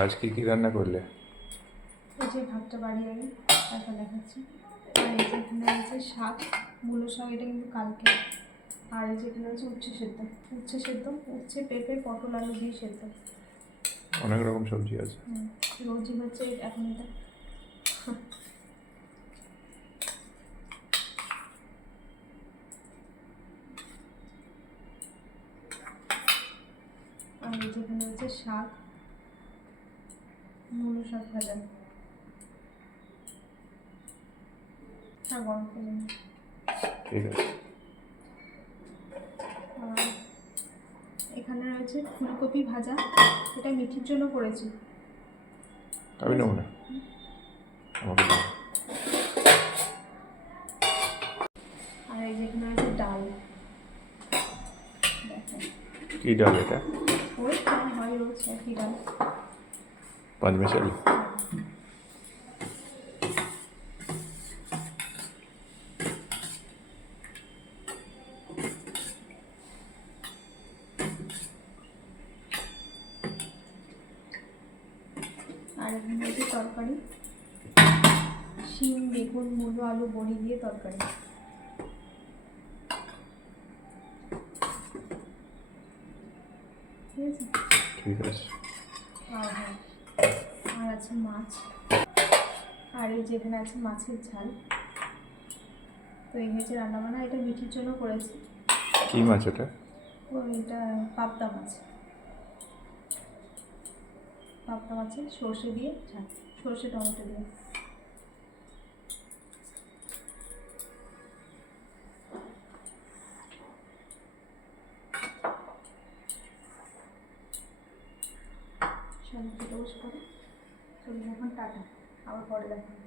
আজ কি রান্না করলে? এই যে ভাতটা বাড়িয়ে আনি, তারপর দেখাচ্ছি। আর এই যে এখানে আছে শাক, মূলো শাক, এটা কিন্তু কালকে। আর এই যে এখানে আছে উচ্ছে সেদ্ধ, উচ্ছে পেঁপে পটল আলু দিয়ে সেদ্ধ। অনেক রকম সবজি আছে। রোজই হচ্ছে এখন এটা। আর এই যে এখানে আছে শাক, মূলো শাক ভাজা। আর গরম করে নিই। ঠিক আছে। আর এখানে রয়েছে ফুলকপি ভাজা, এটা মিঠির জন্য করেছি। আমি নেবো না, আমাকে দাও। আর এই যে এখানে রয়েছে ডাল। দেখেন কি ডাল এটা? ওই কেমন হয় রোজ একই ডাল। পাঁচমিশালি। আর এখানে রয়েছে তরকারি, শিম বেগুন মূলো আলু বড়ি দিয়ে তরকারি। ঠিক আছে। ঠিক আছে। আর আছে মাছ। আর এই যে এখানে আছে মাছের ঝাল। তো এই হয়েছে রান্নাবান্না, এটা মিঠির জন্য করেছি। কি মাছ এটা? এটা পাবদা মাছ। পাবদা মাছের সর্ষে দিয়ে ঝাল, সর্ষে টমেটো দিয়ে। শান্তিতে বসে পড়ে চলুন এখন টাটা, আবার পরে দেখা হবে।